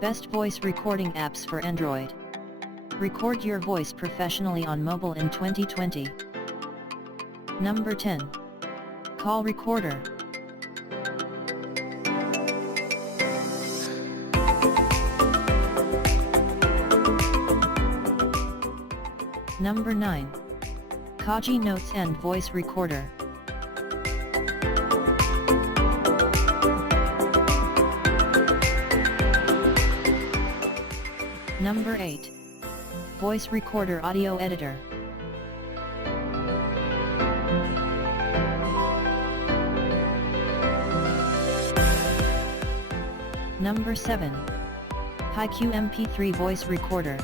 Best voice recording apps for Android. Record your voice professionally on mobile in 2020. Number 10. Call Recorder. Number 9. Cogi Notes and Voice Recorder. Number 8. Voice Recorder Audio Editor. Number 7. HiQ MP3 Voice Recorder.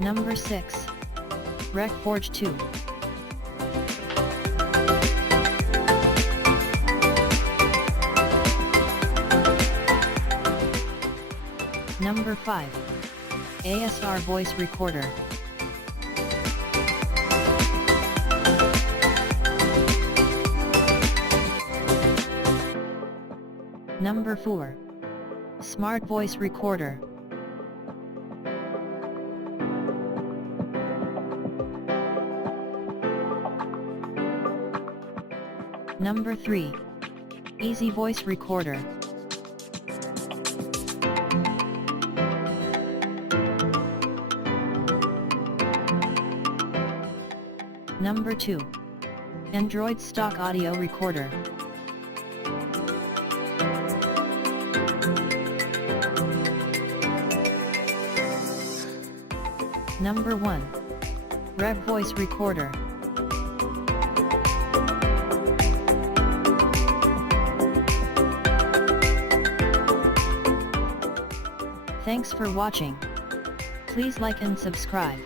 Number 6. RecForge II. Number 5. ASR Voice Recorder. Number 4. Smart Voice Recorder. Number 3. Easy Voice Recorder. Number 2. Android Stock Audio Recorder. Number 1. Rev Voice Recorder. Thanks for watching. Please like and subscribe.